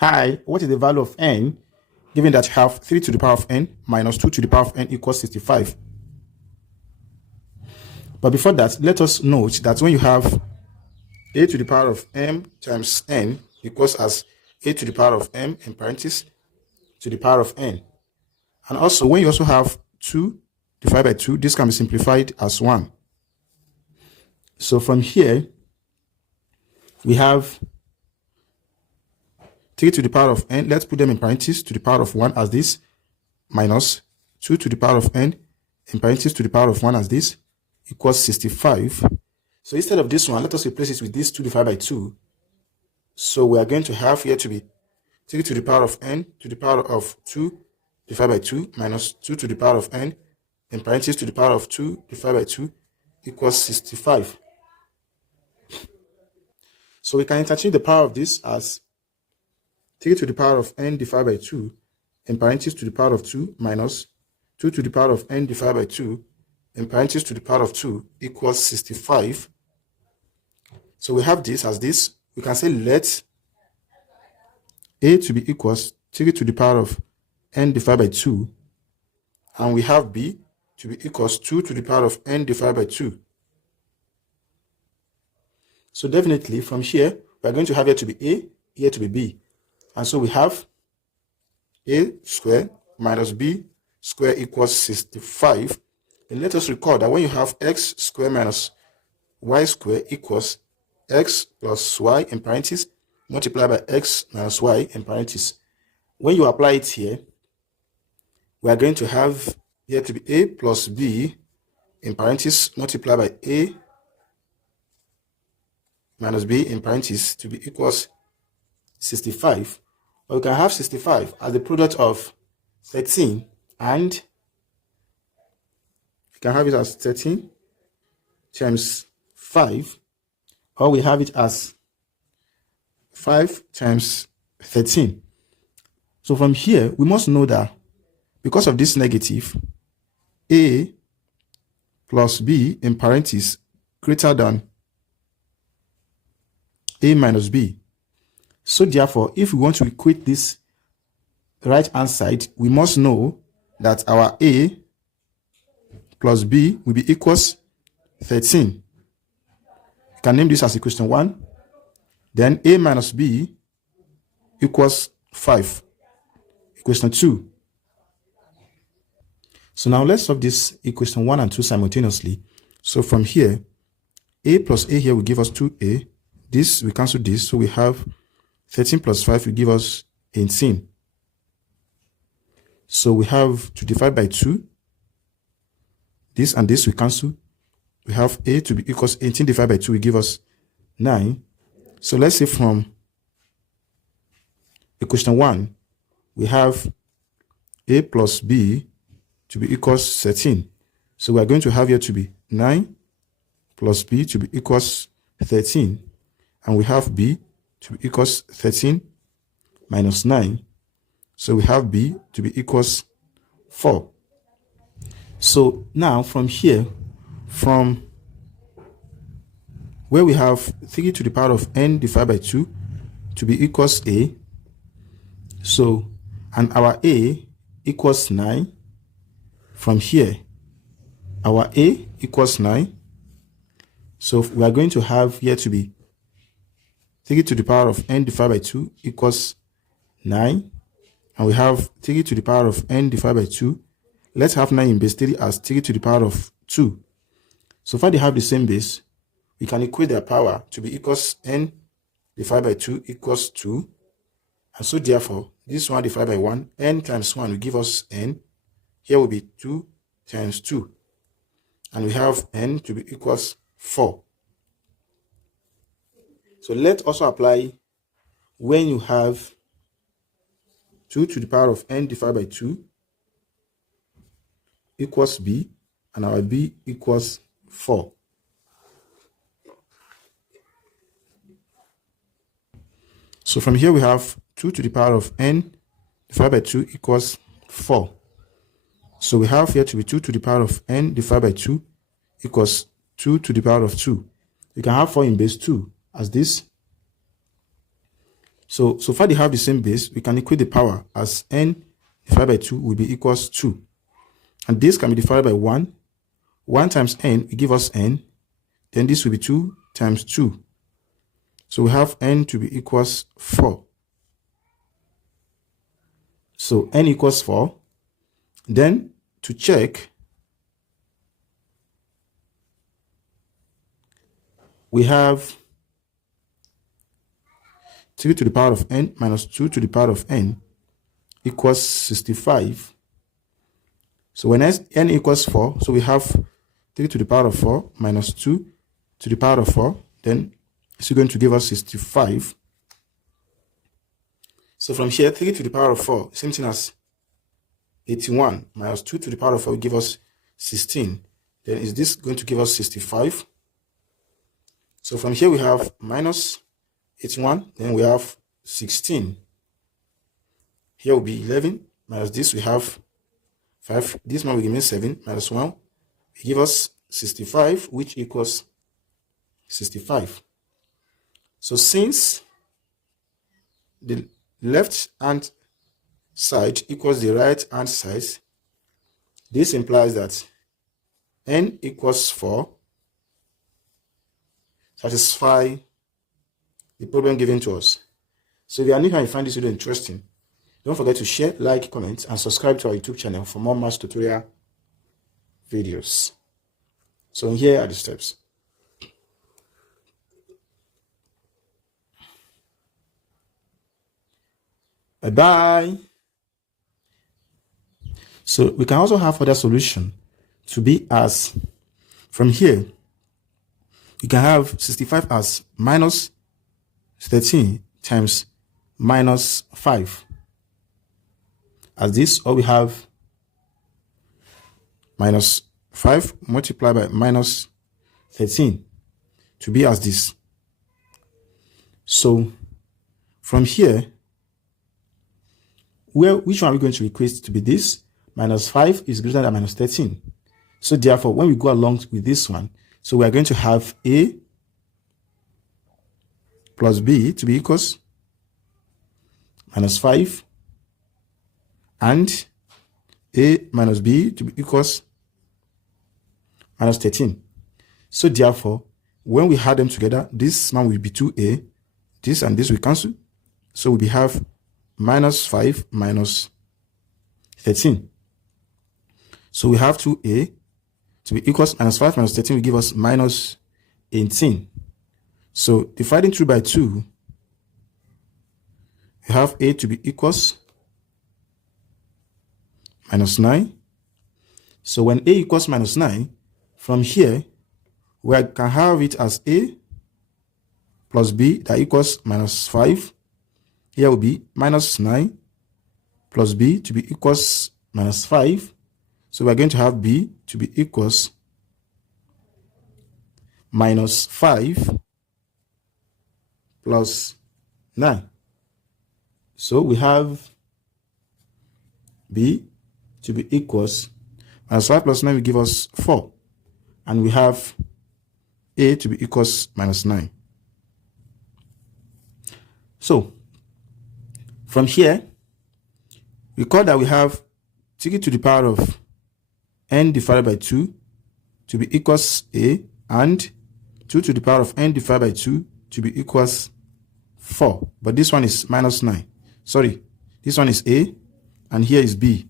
Hi, what is the value of n given that you have 3 to the power of n minus 2 to the power of n equals 65? But before that, let us note that when you have a to the power of m times n equals as a to the power of m in parentheses to the power of n. And also, when you also have 2 divided by 2, this can be simplified as 1. So from here, we have 3 to the power of n, let's put them in parentheses to the power of 1 as this, minus 2 to the power of n in parentheses to the power of 1 as this, equals 65. So instead of this one, let us replace it with this 2 divided by 2. So we are going to have here to be 3 to the power of n to the power of 2 divided by 2 minus 2 to the power of n in parentheses to the power of 2 divided by 2 equals 65. So we can interchange the power of this as 3 to the power of n divided by 2 in parentheses to the power of 2 minus 2 to the power of n divided by 2 in parentheses to the power of 2 equals 65. So we have this as this. We can say let a to be equals 3 to the power of n divided by 2, and we have b to be equals 2 to the power of n divided by 2. So definitely from here, we are going to have here to be a, here to be b. And so we have a squared minus b squared equals 65. And let us recall that when you have x squared minus y squared equals x plus y in parentheses multiplied by x minus y in parentheses. When you apply it here, we are going to have here to be a plus b in parentheses multiplied by a minus b in parentheses to be equals 65. Or we can have 65 as the product of 13, and you can have it as 13 times 5, or we have it as 5 times 13. So from here, we must know that because of this negative, a plus b in parentheses greater than a minus b. So therefore, if we want to equate this right hand side, we must know that our a plus b will be equals 13. You can name this as equation 1. Then a minus b equals 5. Equation 2. So now let's solve this equation 1 and 2 simultaneously. So from here, a plus a here will give us 2a. This, we cancel this, so we have 13 plus 5 will give us 18. So we have to divide by 2. This and this we cancel. We have a to be equals 18 divided by 2 will give us 9. So let's say from equation 1, we have a plus b to be equals 13. So we are going to have here to be 9 plus b to be equals 13. And we have b to be equals 13 minus 9. So we have b to be equals 4. So now from here, from where we have 3 to the power of n divided by 2 to be equals a. So, and our a equals 9. From here, our a equals 9. So we are going to have here to be 3 to the power of n divided by 2 equals 9. And we have 3 to the power of n divided by 2. Let's have 9 in base 3 as 3 to the power of 2. So far they have the same base. We can equate their power to be equals n divided by 2 equals 2. And so therefore, this one divided by 1, n times 1 will give us n. Here will be 2 times 2. And we have n to be equals 4. So let's also apply when you have 2 to the power of n divided by 2 equals b, and our b equals 4. So from here we have 2 to the power of n divided by 2 equals 4. So we have here to be 2 to the power of n divided by 2 equals 2 to the power of 2. You can have 4 in base 2 as this. So far they have the same base. We can equate the power as n divided by 2 will be equals 2. And this can be divided by 1. 1 times n will give us n. Then this will be 2 times 2. So we have n to be equals 4. So n equals 4. Then to check, we have 3 to the power of n minus 2 to the power of n equals 65. So when n equals 4, so we have 3 to the power of 4 minus 2 to the power of 4, then it's going to give us 65. So from here, 3 to the power of 4, same thing as 81 minus 2 to the power of 4 will give us 16. Then is this going to give us 65? So from here we have minus 81, then we have 16. Here will be 11 minus this we have 5. This one will give me 7 minus 1 will give us 65, which equals 65. So since the left hand side equals the right hand side, this implies that n equals 4 satisfy the problem given to us. So if you are new and you find this video interesting, don't forget to share, like, comment, and subscribe to our YouTube channel for more math tutorial videos. So here are the steps. Bye-bye. So we can also have other solution to be as, from here, you can have 65 as minus 13 times minus 5. As this, or we have minus 5 multiplied by minus 13 to be as this. So from here, which one are we going to equate to be this? Minus 5 is greater than minus 13. So therefore, when we go along with this one, so we are going to have A plus B to be equals minus 5 and A minus B to be equals minus 13. So therefore, when we add them together, this one will be 2A, this and this will cancel. So we have minus 5 minus 13. So we have 2A to be equals minus 5 minus 13 will give us minus 18. So dividing through by 2, we have A to be equals minus 9. So when A equals minus 9, from here, we can have it as A plus B that equals minus 5. Here will be minus 9 plus B to be equals minus 5. So we're going to have B to be equals minus 5 plus 9. So we have B to be equals minus 5 plus 9 will give us 4. And we have A to be equals minus 9. So from here, recall that we have 3 to the power of n divided by 2 to be equals A and 2 to the power of n divided by 2 to be equals 4. But this one is minus 9. Sorry, this one is A and here is B.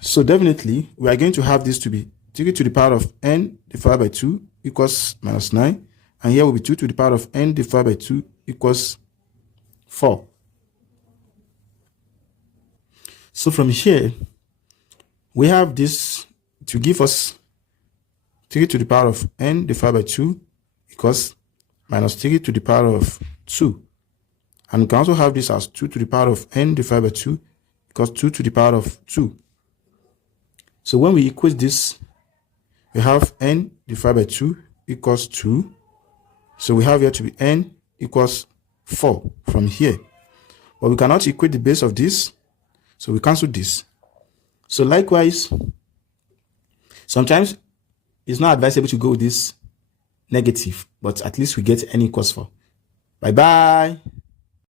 So definitely, we are going to have this to be 3 to the power of n divided by 2 equals minus 9. And here will be 2 to the power of n divided by 2 equals 4. So from here, we have this to give us 3 to the power of n divided by 2 equals minus 3 to the power of 2. And we can also have this as 2 to the power of n divided by 2 equals 2 to the power of 2. So when we equate this, we have n divided by 2 equals 2. So we have here to be n equals 4 from here. But we cannot equate the base of this, so we cancel this. So likewise, sometimes it's not advisable to go with this negative, but at least we get n equals 4. Bye bye.